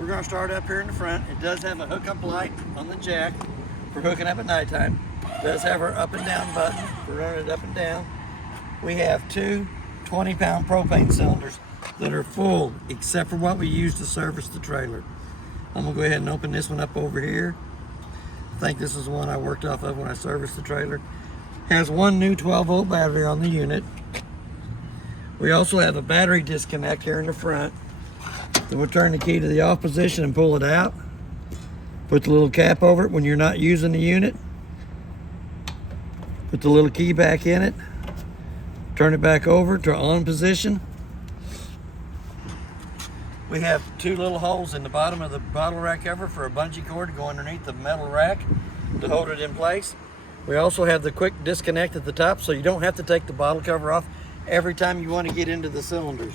We're going to start up here in the front. It does have a hookup light on the jack for hooking up at nighttime. It does have our up and down button for running it up and down. We have two 20-pound propane cylinders that are full except for what we use to service the trailer. I'm going to go ahead and open this one up over here. I think this is the one I worked off of when I serviced the trailer. Has one new 12-volt battery on the unit. We also have a battery disconnect here in the front. Then we'll turn the key to the off position and pull it out. Put the little cap over it when you're not using the unit. Put the little key back in it. Turn it back over to on position. We have two little holes in the bottom of the bottle rack cover for a bungee cord to go underneath the metal rack to hold it in place. We also have the quick disconnect at the top, so you don't have to take the bottle cover off every time you want to get into the cylinders.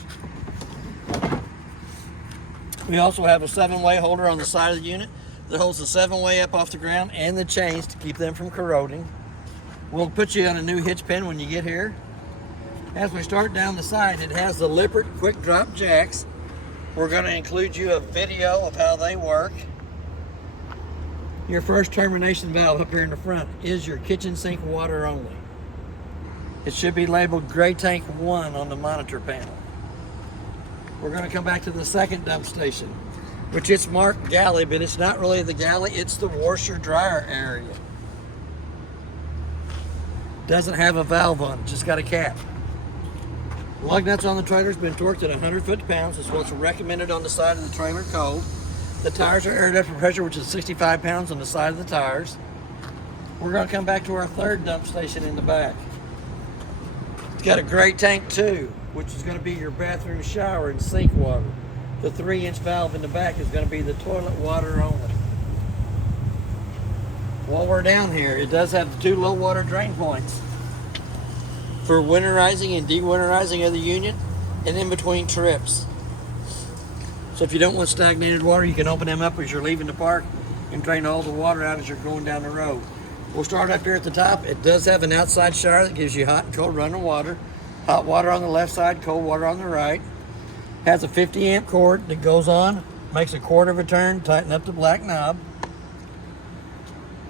We also have a 7-way holder on the side of the unit that holds the 7-way up off the ground and the chains to keep them from corroding. We'll put you on a new hitch pin when you get here. As we start down the side, it has the Lippert quick drop jacks. We're going to include you a video of how they work. Your first termination valve up here in the front is your kitchen sink water only. It should be labeled gray tank 1 on the monitor panel. We're going to come back to the second dump station, which it's marked galley, but it's not really the galley, it's the washer dryer area. Doesn't have a valve on it, just got a cap. Lug nuts on the trailer has been torqued at 100 foot-pounds. It's what's recommended on the side of the trailer code. The tires are air ducted pressure, which is 65 pounds on the side of the tires. We're going to come back to our third dump station in the back. It's got a gray tank 2, which is going to be your bathroom shower and sink water. The 3-inch valve in the back is going to be the toilet water only. While we're down here, it does have the 2 low water drain points for winterizing and dewinterizing of the unit and in between trips. So if you don't want stagnated water, you can open them up as you're leaving the park and drain all the water out as you're going down the road. We'll start up here at the top. It does have an outside shower that gives you hot and cold running water. Hot water on the left side, cold water on the right. Has a 50 amp cord that goes on, makes a quarter of a turn, tighten up the black knob.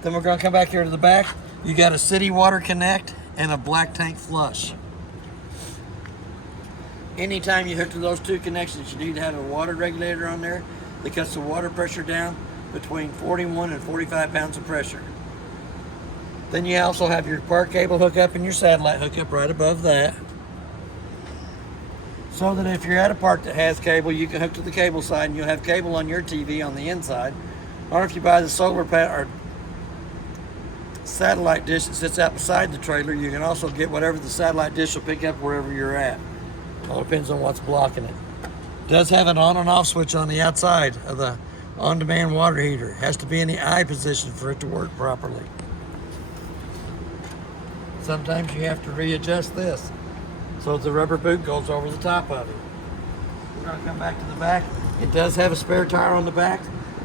Then we're going to come back here to the back. You got a city water connect and a black tank flush. Anytime you hook to those 2 connections, you need to have a water regulator on there that cuts the water pressure down between 41 and 45 pounds of pressure. Then you also have your park cable hookup and your satellite hookup right above that. So that if you're at a park that has cable, you can hook to the cable side and you'll have cable on your TV on the inside. Or if you buy the solar panel or satellite dish that sits out beside the trailer, you can also get whatever the satellite dish will pick up wherever you're at. All depends on what's blocking it. It does have an on and off switch on the outside of the on-demand water heater. It has to be in the I position for it to work properly. Sometimes you have to readjust this so the rubber boot goes over the top of it. We're going to come back to the back. It does have a spare tire on the back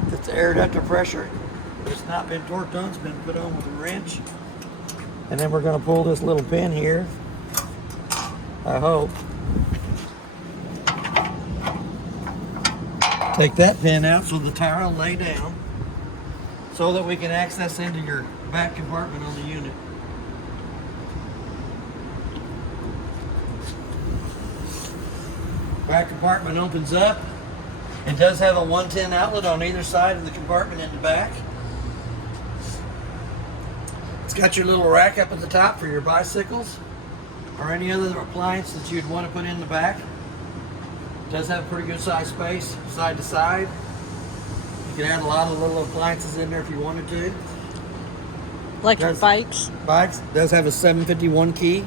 that's aired up to pressure. But it's not been torqued on, it's been put on with a wrench. And then we're going to pull this little pin here, I hope. Take that pin out so the tire will lay down so that we can access into your back compartment on the unit. Back compartment opens up. It does have a 110 outlet on either side of the compartment in the back. It's got your little rack up at the top for your bicycles or any other appliance that you'd want to put in the back. It does have pretty good size space side to side. You can add a lot of little appliances in there if you wanted to. Like your bikes? Bikes. It does have a 751 key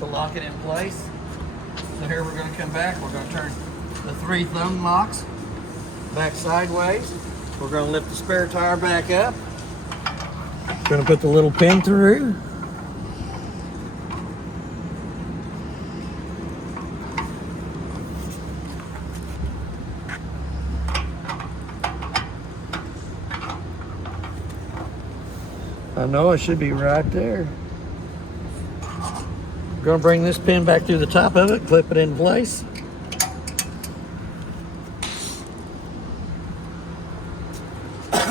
to lock it in place. So here we're going to come back. We're going to turn the 3 thumb locks back sideways. We're going to lift the spare tire back up. Going to put the little pin through. I know it should be right there. Going to bring this pin back through the top of it, clip it in place.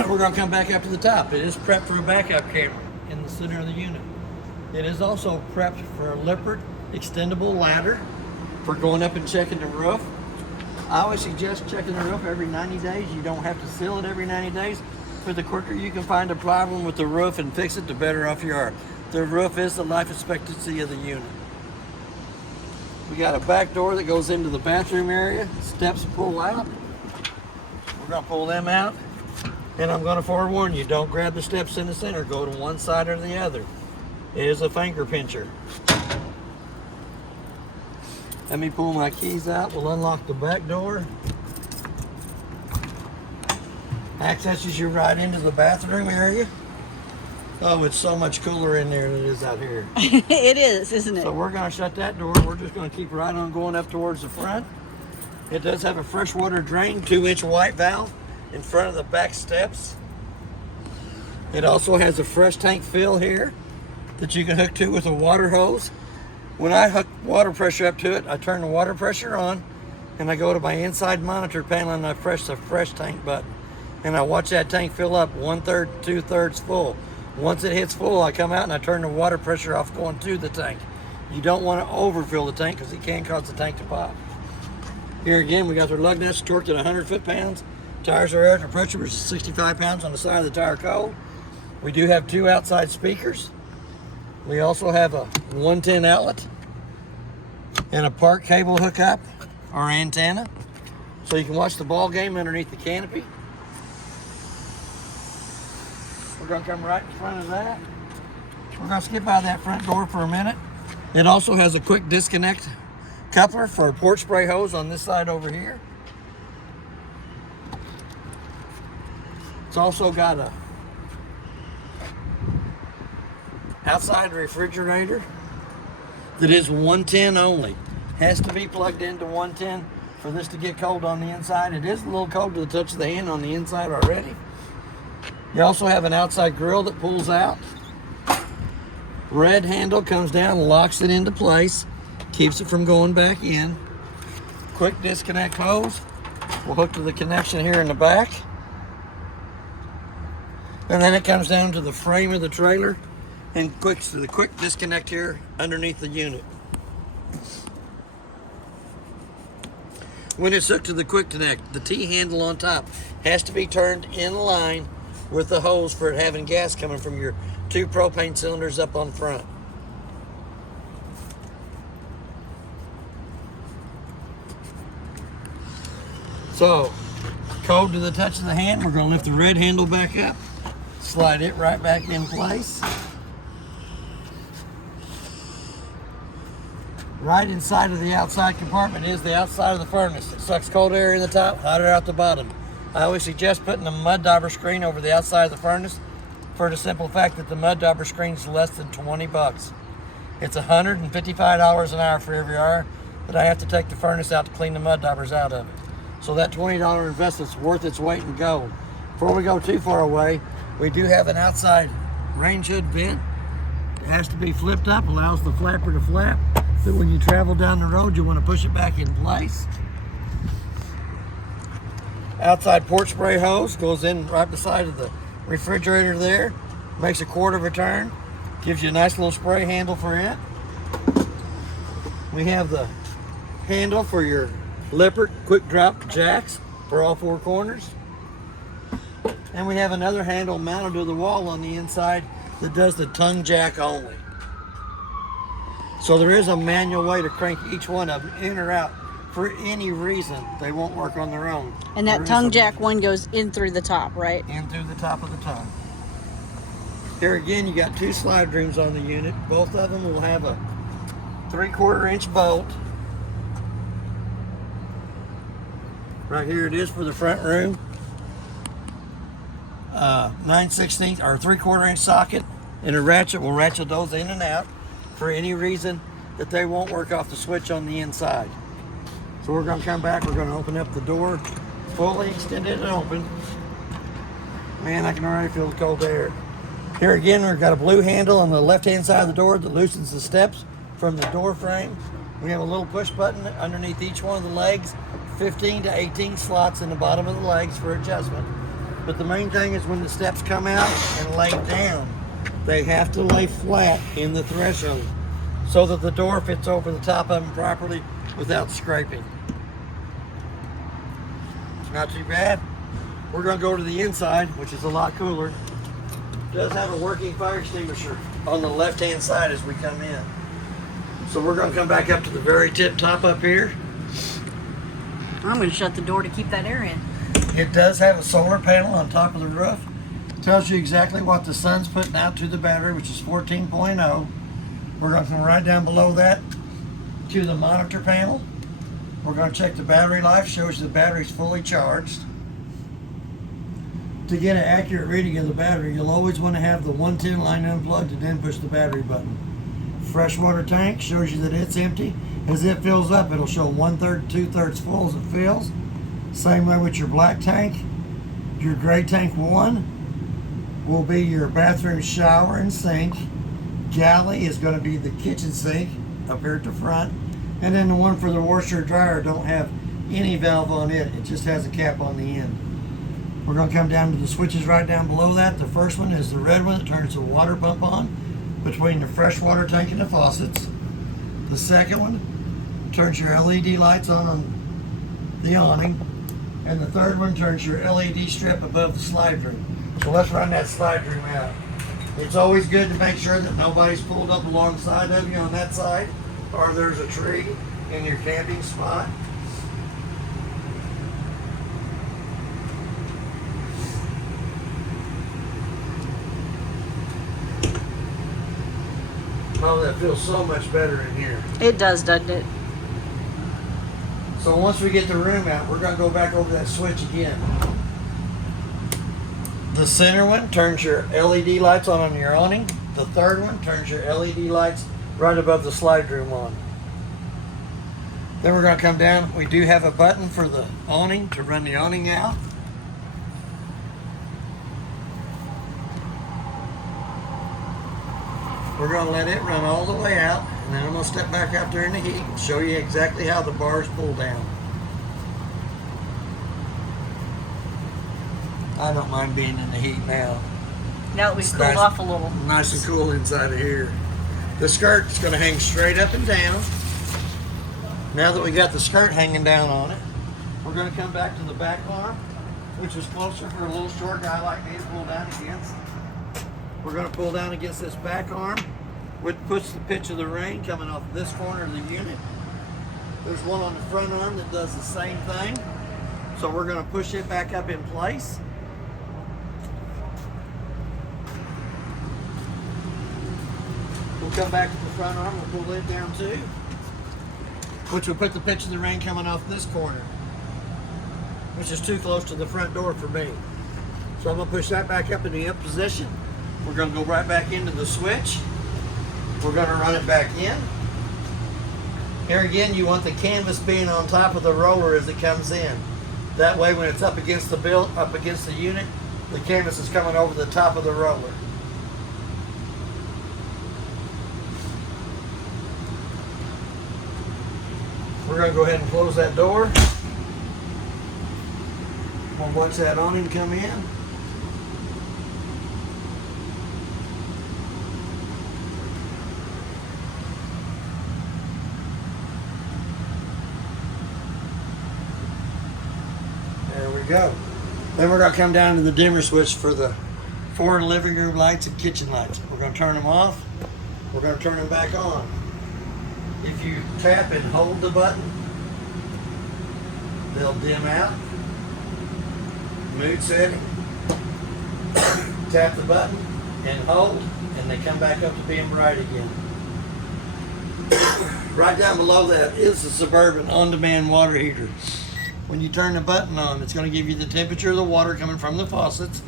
we're going to come back up to the top. It is prepped for a backup camera in the center of the unit. It is also prepped for a Lippert extendable ladder for going up and checking the roof. I always suggest checking the roof every 90 days. You don't have to seal it every 90 days, but the quicker you can find a problem with the roof and fix it, the better off you are. The roof is the life expectancy of the unit. We got a back door that goes into the bathroom area. Steps pull out. We're going to pull them out. And I'm going to forewarn you, don't grab the steps in the center. Go to one side or the other. It is a finger pincher. Let me pull my keys out. We'll unlock the back door. Accesses you right into the bathroom area. Oh, it's so much cooler in there than it is out here. It is, isn't it? So we're going to shut that door. We're just going to keep right on going up towards the front. It does have a freshwater drain, 2-inch white valve in front of the back steps. It also has a fresh tank fill here that you can hook to with a water hose. When I hook water pressure up to it, I turn the water pressure on and I go to my inside monitor panel and I press the fresh tank button. And I watch that tank fill up 1/3, 2/3 full. Once it hits full, I come out and I turn the water pressure off going to the tank. You don't want to overfill the tank because it can cause the tank to pop. Here again, we got the lug nuts torqued at 100 foot-pounds. Tires are air pressure, which is 65 pounds on the side of the tire cold. We do have 2 outside speakers. We also have a 110 outlet and a park cable hookup or antenna, so you can watch the ball game underneath the canopy. We're going to come right in front of that. We're going to skip out of that front door for a minute. It also has a quick disconnect coupler for a porch spray hose on this side over here. It's also got a outside refrigerator that is 110 only. Has to be plugged into 110 for this to get cold on the inside. It is a little cold to the touch of the hand on the inside already. You also have an outside grill that pulls out. Red handle comes down, locks it into place, keeps it from going back in. Quick disconnect hose. We'll hook to the connection here in the back. And then it comes down to the frame of the trailer and quicks to the quick disconnect here underneath the unit. When it's hooked to the quick connect, the T-handle on top has to be turned in line with the hose for it having gas coming from your 2 propane cylinders up on front. So, cold to the touch of the hand, we're going to lift the red handle back up, slide it right back in place. Right inside of the outside compartment is the outside of the furnace. It sucks cold air in the top, hot air out the bottom. I always suggest putting a mud dauber screen over the outside of the furnace for the simple fact that the mud dauber screen is less than 20 bucks. It's $155 an hour for every hour that I have to take the furnace out to clean the mud daubers out of it. So that $20 investment's worth its weight in gold. Before we go too far away, we do have an outside range hood vent. It has to be flipped up, allows the flapper to flap, so when you travel down the road, you want to push it back in place. Outside porch spray hose goes in right beside of the refrigerator there. Makes a quarter of a turn. Gives you a nice little spray handle for it. We have the handle for your Lippert quick drop jacks for all 4 corners. And we have another handle mounted to the wall on the inside that does the tongue jack only. So there is a manual way to crank each one of them in or out. For any reason, they won't work on their own. And that tongue jack one goes in through the top, right? In through the top of the tongue. Here again, you got 2 slide rooms on the unit. Both of them will have a 3/4 inch bolt. Right here it is for the front room. 9/16 or 3/4 inch socket and a ratchet will ratchet those in and out for any reason that they won't work off the switch on the inside. So we're going to come back, we're going to open up the door, fully extended and open. Man, I can already feel the cold air. Here again, we've got a blue handle on the left-hand side of the door that loosens the steps from the door frame. We have a little push button underneath each one of the legs, 15 to 18 slots in the bottom of the legs for adjustment. But the main thing is when the steps come out and lay down, they have to lay flat in the threshold so that the door fits over the top of them properly without scraping. Not too bad. We're going to go to the inside, which is a lot cooler. It does have a working fire extinguisher on the left-hand side as we come in. So we're going to come back up to the very tip top up here. I'm going to shut the door to keep that air in. It does have a solar panel on top of the roof. Tells you exactly what the sun's putting out to the battery, which is 14.0. We're going to come right down below that to the monitor panel. We're going to check the battery life, shows the battery's fully charged. To get an accurate reading of the battery, you'll always want to have the 110 line unplugged and then push the battery button. Freshwater tank shows you that it's empty. As it fills up, it'll show 1/3 to 2/3 full as it fills. Same way with your black tank. Your gray tank 1 will be your bathroom shower and sink. Galley is going to be the kitchen sink up here at the front. And then the one for the washer dryer don't have any valve on it. It just has a cap on the end. We're going to come down to the switches right down below that. The first one is the red one that turns the water pump on between the freshwater tank and the faucets. The second one turns your LED lights on the awning. And the third one turns your LED strip above the slide room. So let's run that slide room out. It's always good to make sure that nobody's pulled up alongside of you on that side, or there's a tree in your camping spot. Oh, that feels so much better in here. It does, doesn't it? So once we get the room out, we're going to go back over that switch again. The center one turns your LED lights on your awning. The third one turns your LED lights right above the slide room on. Then we're going to come down. We do have a button for the awning to run the awning out. We're going to let it run all the way out, and then I'm going to step back out there in the heat and show you exactly how the bars pull down. I don't mind being in the heat now. Now that we've cooled off a little. Nice and cool inside of here. The skirt is going to hang straight up and down. Now that we got the skirt hanging down on it, we're going to come back to the back arm, which is closer for a little short guy like me to pull down against. We're going to pull down against this back arm, which puts the pitch of the rain coming off this corner of the unit. There's one on the front arm that does the same thing. So we're going to push it back up in place. We'll come back to the front arm, we'll pull it down too, which will put the pitch of the rain coming off this corner, which is too close to the front door for me. So I'm going to push that back up in the up position. We're going to go right back into the switch. We're going to run it back in. Here again, you want the canvas being on top of the roller as it comes in. That way when it's up against the unit, the canvas is coming over the top of the roller. We're going to go ahead and close that door. We'll watch that awning come in. There we go. Then we're going to come down to the dimmer switch for the 4 living room lights and kitchen lights. We're going to turn them off. We're going to turn them back on. If you tap and hold the button, they'll dim out. Mood setting. Tap the button and hold, and they come back up to being bright again. Right down below that is the Suburban on-demand water heater. When you turn the button on, it's going to give you the temperature of the water coming from the faucets.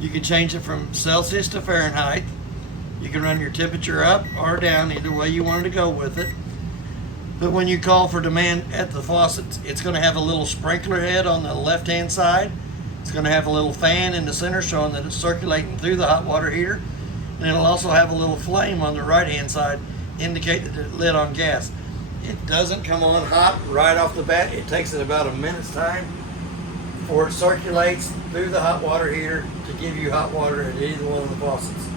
You can change it from Celsius to Fahrenheit. You can run your temperature up or down, either way you wanted to go with it. But when you call for demand at the faucets, it's going to have a little sprinkler head on the left-hand side. It's going to have a little fan in the center showing that it's circulating through the hot water heater. And it'll also have a little flame on the right-hand side, indicate that it's lit on gas. It doesn't come on hot right off the bat. It takes it about a minute's time for it circulates through the hot water heater to give you hot water at either one of the faucets.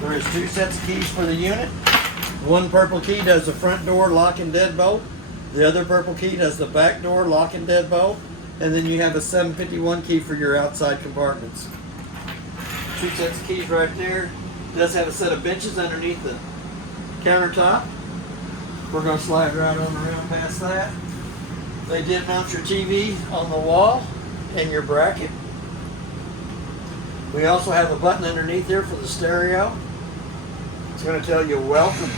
There is 2 sets of keys for the unit. One purple key does the front door lock and deadbolt. The other purple key does the back door lock and deadbolt. And then you have a 751 key for your outside compartments. 2 sets of keys right there. It does have a set of benches underneath the countertop. We're going to slide right on around past that. They did mount your TV on the wall and your bracket. We also have a button underneath there for the stereo. It's going to tell you welcome.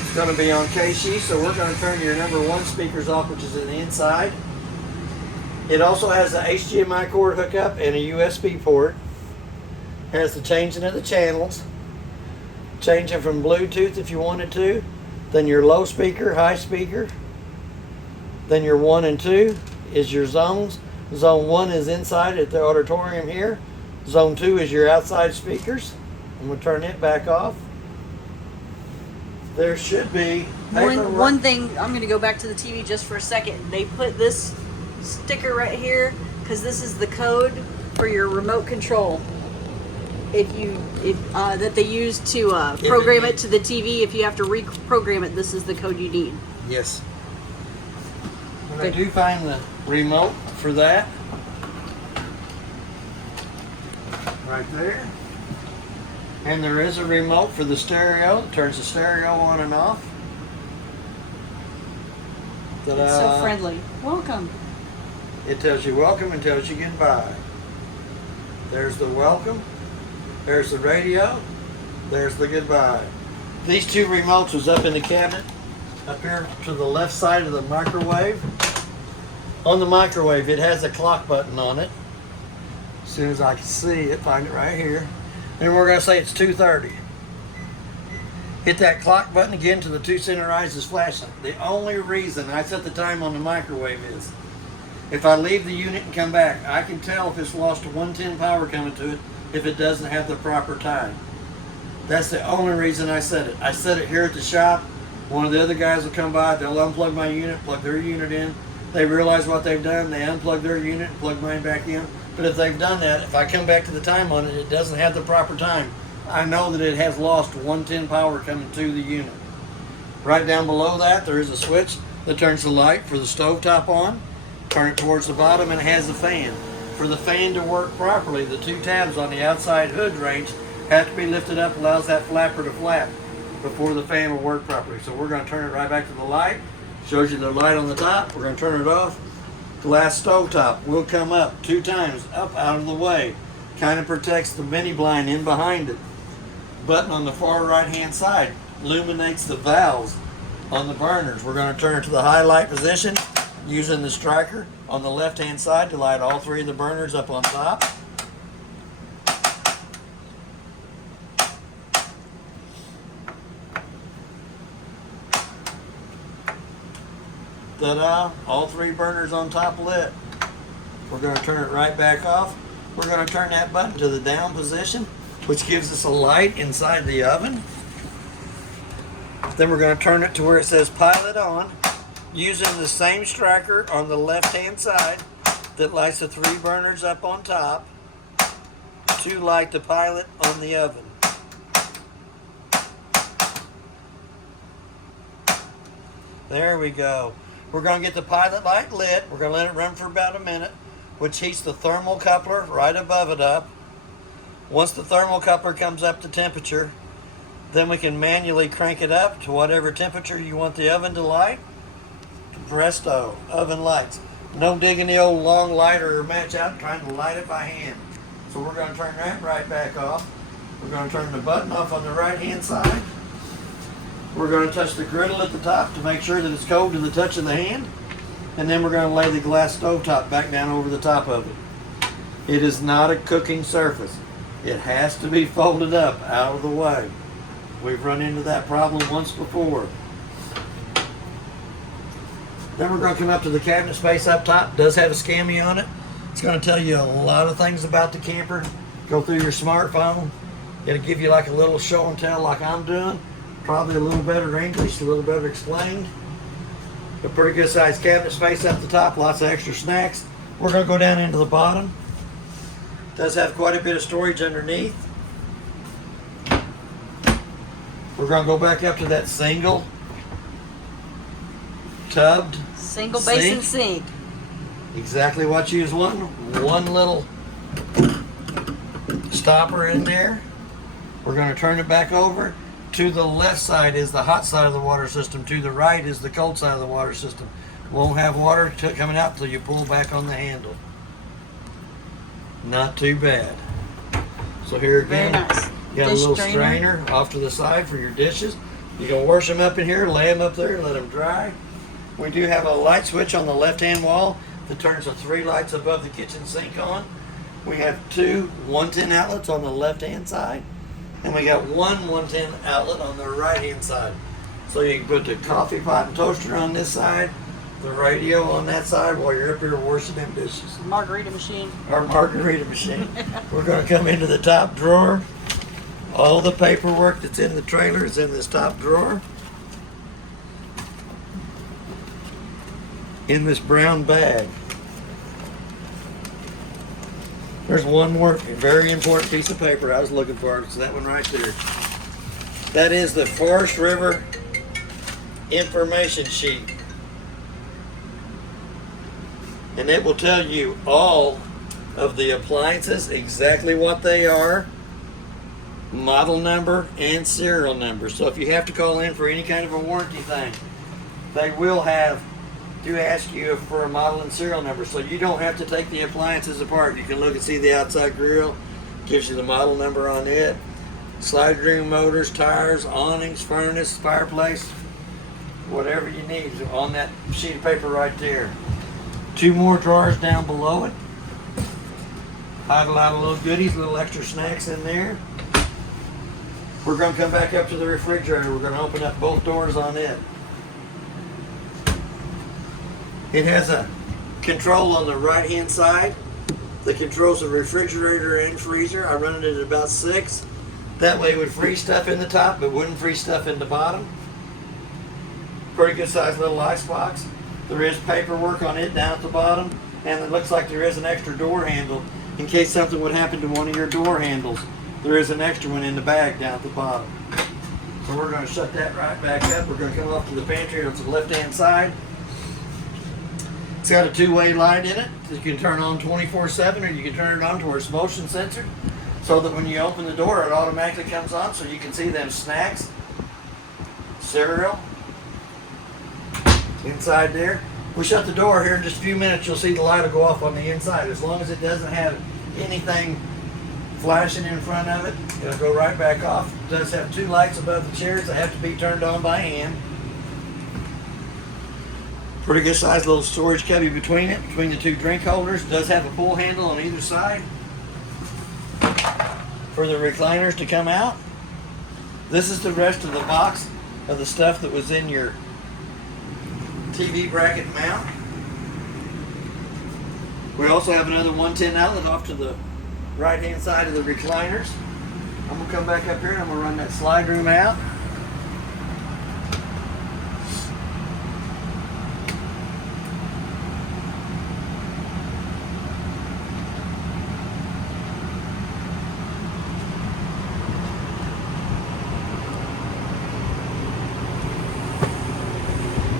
It's going to be on KC, so we're going to turn your number 1 speakers off, which is in the inside. It also has the HDMI cord hookup and a USB port. Has the changing of the channels. Changing from Bluetooth if you wanted to. Then your low speaker, high speaker. Then your 1 and 2 is your zones. Zone 1 is inside at the auditorium here. Zone 2 is your outside speakers. And we'll turn it back off. There should be one thing. I'm going to go back to the TV just for a second. They put this sticker right here because this is the code for your remote control. That they use to program it to the TV. If you have to reprogram it, this is the code you need. Yes. And I do find the remote for that right there. And there is a remote for the stereo that turns the stereo on and off. Ta-da. It's so friendly. Welcome. It tells you welcome and tells you goodbye. There's the welcome. There's the radio. There's the goodbye. These 2 remotes was up in the cabinet, up here to the left side of the microwave. On the microwave, it has a clock button on it. As soon as I can see it, find it right here. Then we're going to say it's 2:30. Hit that clock button again till the 2 center eyes is flashing. The only reason I set the time on the microwave is if I leave the unit and come back, I can tell if it's lost 110 power coming to it if it doesn't have the proper time. That's the only reason I set it. I set it here at the shop. One of the other guys will come by, they'll unplug my unit, plug their unit in. They realize what they've done, they unplug their unit and plug mine back in. But if they've done that, if I come back to the time on it, it doesn't have the proper time. I know that it has lost 110 power coming to the unit. Right down below that, there is a switch that turns the light for the stovetop on. Turn it towards the bottom and it has a fan. For the fan to work properly, the 2 tabs on the outside hood range have to be lifted up, allows that flapper to flap before the fan will work properly. So we're going to turn it right back to the light. Shows you the light on the top. We're going to turn it off. Glass stovetop will come up 2 times, up out of the way. Kind of protects the mini blind in behind it. Button on the far right hand side illuminates the valves on the burners. We're going to turn it to the highlight position using the striker on the left hand side to light all 3 of the burners up on top. Ta-da! All 3 burners on top lit. We're going to turn it right back off. We're going to turn that button to the down position, which gives us a light inside the oven. Then we're going to turn it to where it says pilot on, using the same striker on the left hand side that lights the 3 burners up on top to light the pilot on the oven. There we go. We're going to get the pilot light lit. We're going to let it run for about a minute, which heats the thermocoupler right above it up. Once the thermocoupler comes up to temperature, then we can manually crank it up to whatever temperature you want the oven to light. Presto, oven lights. No digging the old long lighter or match out and trying to light it by hand. So we're going to turn that right back off. We're going to turn the button off on the right hand side. We're going to touch the griddle at the top to make sure that it's cold to the touch of the hand. And then we're going to lay the glass stovetop back down over the top of it. It is not a cooking surface. It has to be folded up out of the way. We've run into that problem once before. Then we're going to come up to the cabinet space up top. It does have a SCAMI on it. It's going to tell you a lot of things about the camper. Go through your smartphone. It'll give you like a little show and tell like I'm doing. Probably a little better English, a little better explained. A pretty good sized cabinet space up the top, lots of extra snacks. We're going to go down into the bottom. Does have quite a bit of storage underneath. We're going to go back up to that single tubbed Single basin sink. Exactly what you want. One little stopper in there. We're going to turn it back over. To the left side is the hot side of the water system. To the right is the cold side of the water system. Won't have water coming out until you pull back on the handle. Not too bad. So here again, Very nice. you got a little strainer off to the side for your dishes. You can wash them up in here, lay them up there, and let them dry. We do have a light switch on the left-hand wall that turns the 3 lights above the kitchen sink on. We have 2 110 outlets on the left-hand side, and we got 1 110 outlet on the right-hand side. So you can put the coffee pot and toaster on this side, the radio on that side while you're up here washing them dishes. Margarita machine. Our margarita machine. We're going to come into the top drawer. All the paperwork that's in the trailer is in this top drawer. In this brown bag. There's one more very important piece of paper I was looking for. It's that one right there. That is the Forest River information sheet. And it will tell you all of the appliances, exactly what they are, model number, and serial number. So if you have to call in for any kind of a warranty thing, they will have to ask you for a model and serial number. So you don't have to take the appliances apart. You can look and see the outside grill, gives you the model number on it. Slide ring motors, tires, awnings, furnace, fireplace, whatever you need on that sheet of paper right there. 2 more drawers down below it. Hide a lot of little goodies, little extra snacks in there. We're going to come back up to the refrigerator. We're going to open up both doors on it. It has a control on the right hand side that controls the refrigerator and freezer. I run it at about 6. That way it would freeze stuff in the top but wouldn't freeze stuff in the bottom. Pretty good sized little icebox. There is paperwork on it down at the bottom, and it looks like there is an extra door handle in case something would happen to one of your door handles. There is an extra one in the bag down at the bottom. So we're going to shut that right back up. We're going to come off to the pantry on the left hand side. It's got a 2-way light in it that you can turn on 24/7, or you can turn it on to where it's motion censored, so that when you open the door it automatically comes on so you can see them snacks, cereal inside there. We shut the door here in just a few minutes. You'll see the light will go off on the inside. As long as it doesn't have anything flashing in front of it, it'll go right back off. It does have 2 lights above the chairs that have to be turned on by hand. Pretty good sized little storage cubby between it, between the 2 drink holders. It does have a pull handle on either side for the recliners to come out. This is the rest of the box of the stuff that was in your TV bracket mount. We also have another 110 outlet off to the right hand side of the recliners. I'm going to come back up here and I'm going to run that slide room out.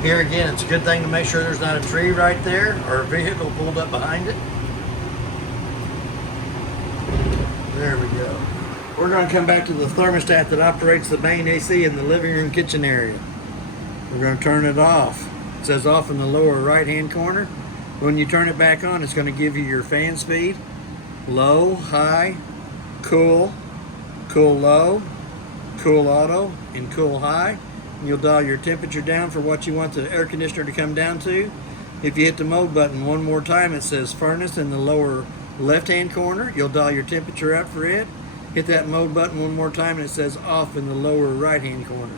Here again, it's a good thing to make sure there's not a tree right there or a vehicle pulled up behind it. There we go. We're going to come back to the thermostat that operates the main AC in the living room kitchen area. We're going to turn it off. It says off in the lower right hand corner. When you turn it back on, it's going to give you your fan speed: low, high, cool, cool low, cool auto, and cool high. You'll dial your temperature down for what you want the air conditioner to come down to. If you hit the mode button one more time, it says furnace in the lower left hand corner. You'll dial your temperature up for it. Hit that mode button one more time and it says off in the lower right hand corner.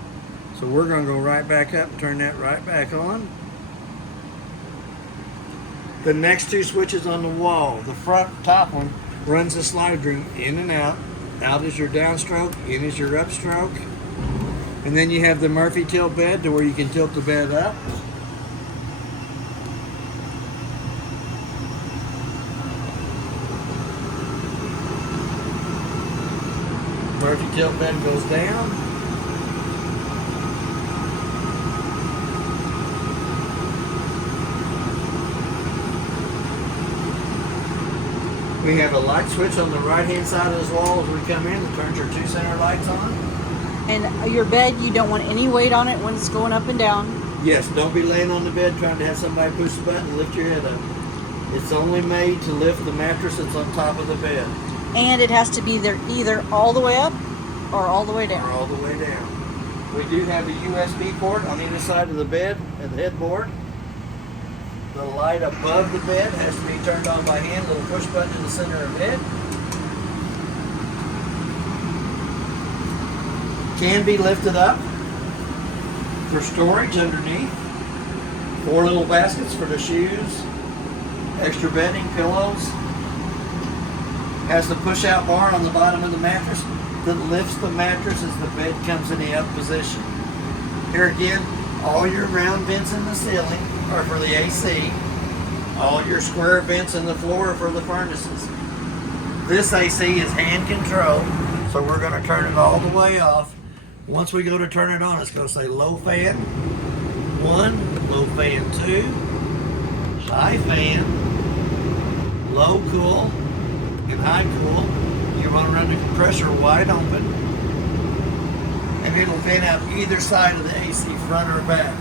So we're going to go right back up and turn that right back on. The next 2 switches on the wall, the front top one runs the slide room in and out. Out is your downstroke, in is your upstroke. And then you have the Murphy tilt bed to where you can tilt the bed up. Murphy tilt bed goes down. We have a light switch on the right-hand side of this wall as we come in that turns your two center lights on. And your bed, you don't want any weight on it when it's going up and down. Yes, don't be laying on the bed trying to have somebody push the button and lift your head up. It's only made to lift the mattress that's on top of the bed. And it has to be there either all the way up or all the way down. Or all the way down. We do have a USB port on either side of the bed and the headboard. The light above the bed has to be turned on by hand, little push button in the center of the bed. Can be lifted up for storage underneath. 4 little baskets for the shoes, extra bedding, pillows. Has the push out bar on the bottom of the mattress that lifts the mattress as the bed comes in the up position. Here again, all your round vents in the ceiling are for the AC. All your square vents in the floor are for the furnaces. This AC is hand controlled, so we're going to turn it all the way off. Once we go to turn it on, it's going to say low fan 1, low fan 2, high fan, low cool, and high cool. You want to run the compressor wide open, and it'll fan out either side of the AC, front or back.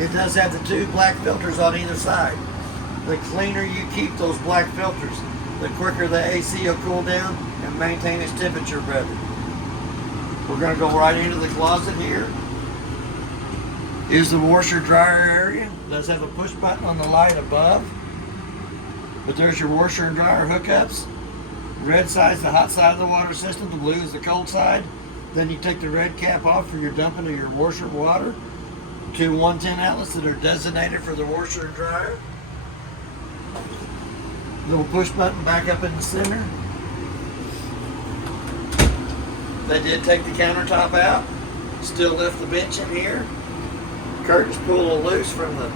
It does have the 2 black filters on either side. The cleaner you keep those black filters, the quicker the AC will cool down and maintain its temperature better. We're going to go right into the closet here. Is the washer dryer area. It does have a push button on the light above. But there's your washer and dryer hookups. Red side is the hot side of the water system. The blue is the cold side. Then you take the red cap off for your dumping of your washer water. 2 110 outlets that are designated for the washer and dryer. Little push button back up in the center. They did take the countertop out. Still left the bench in here. Curtains pull loose from the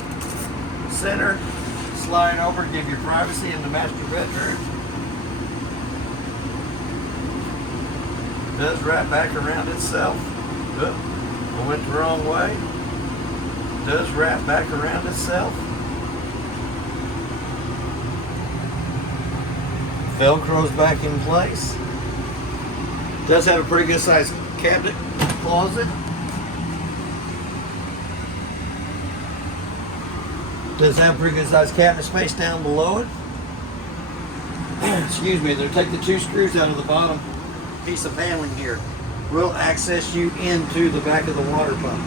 center. Slide over to give you privacy in the master bedroom. Does wrap back around itself. Oop, I went the wrong way. Does wrap back around itself. Velcro's back in place. Does have a pretty good sized cabinet closet. Does have pretty good sized cabinet space down below it. Excuse me, they'll take the 2 screws out of the bottom piece of paneling here. Will access you into the back of the water pump.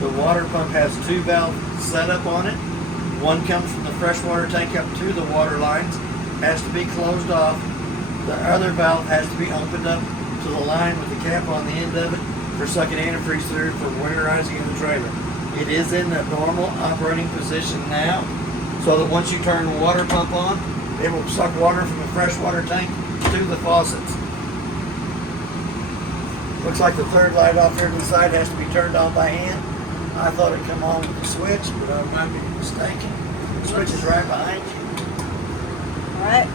The water pump has 2 valves set up on it. One comes from the freshwater tank up to the water lines, has to be closed off. The other valve has to be opened up to the line with the cap on the end of it for sucking antifreeze through for winterizing in the trailer. It is in the normal operating position now, so that once you turn the water pump on, it will suck water from the freshwater tank to the faucets. Looks like the 3rd light off here to the side has to be turned on by hand. I thought it'd come on with the switch, but I might be mistaken. The switch is right behind you. Alright.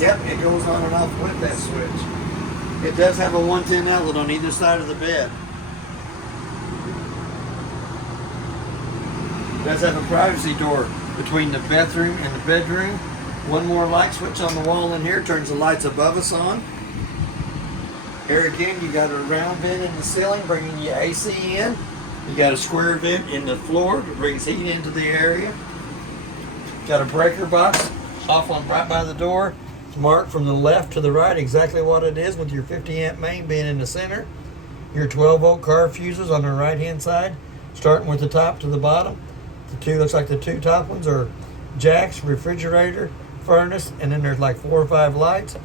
Yep, it goes on and off with that switch. It does have a 110 outlet on either side of the bed. It does have a privacy door between the bathroom and the bedroom. One more light switch on the wall in here turns the lights above us on. Here again, you got a round vent in the ceiling bringing your AC in. You got a square vent in the floor that brings heat into the area. Got a breaker box off on right by the door. It's marked from the left to the right exactly what it is, with your 50 amp main being in the center. Your 12 volt car fuses on the right hand side, starting with the top to the bottom. The 2 looks like the 2 top ones are jacks, refrigerator, furnace, and then there's like 4 or 5 lights.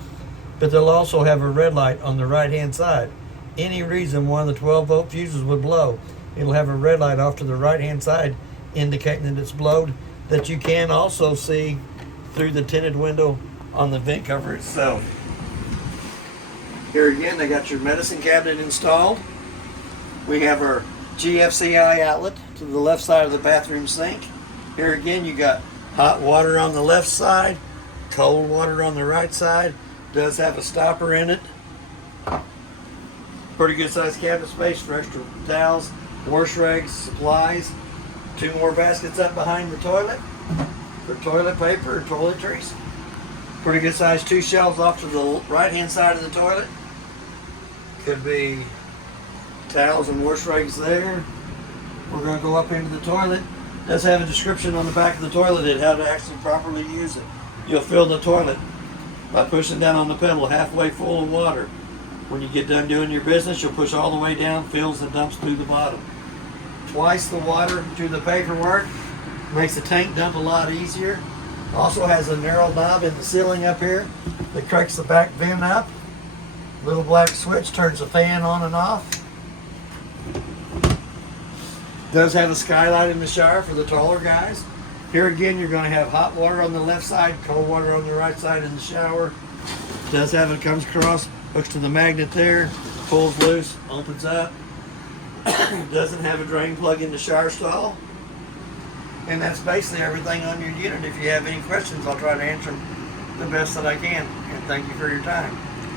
But they'll also have a red light on the right hand side. Any reason one of the 12 volt fuses would blow, it'll have a red light off to the right hand side indicating that it's blowed, that you can also see through the tinted window on the vent cover itself. Here again, they got your medicine cabinet installed. We have our GFCI outlet to the left side of the bathroom sink. Here again, you got hot water on the left side, cold water on the right side. Does have a stopper in it Pretty good sized cabinet space for extra towels, wash rags, supplies. 2 more baskets up behind the toilet for toilet paper or toiletries. Pretty good sized 2 shelves off to the right hand side of the toilet. Could be towels and wash rags there. We're going to go up into the toilet. It does have a description on the back of the toilet on how to actually properly use it. You'll fill the toilet by pushing down on the pedal halfway full of water. When you get done doing your business, you'll push all the way down, fills and dumps through the bottom. Twice the water to the paperwork. Makes the tank dump a lot easier. Also has a narrow knob in the ceiling up here that cranks the back vent up. Little black switch turns the fan on and off. Does have a skylight in the shower for the taller guys. Here again, you're going to have hot water on the left side, cold water on the right side in the shower. Does have it comes across, hooks to the magnet there, pulls loose, opens up. Doesn't have a drain plug in the shower stall. And that's basically everything on your unit. If you have any questions, I'll try to answer them the best that I can. And thank you for your time.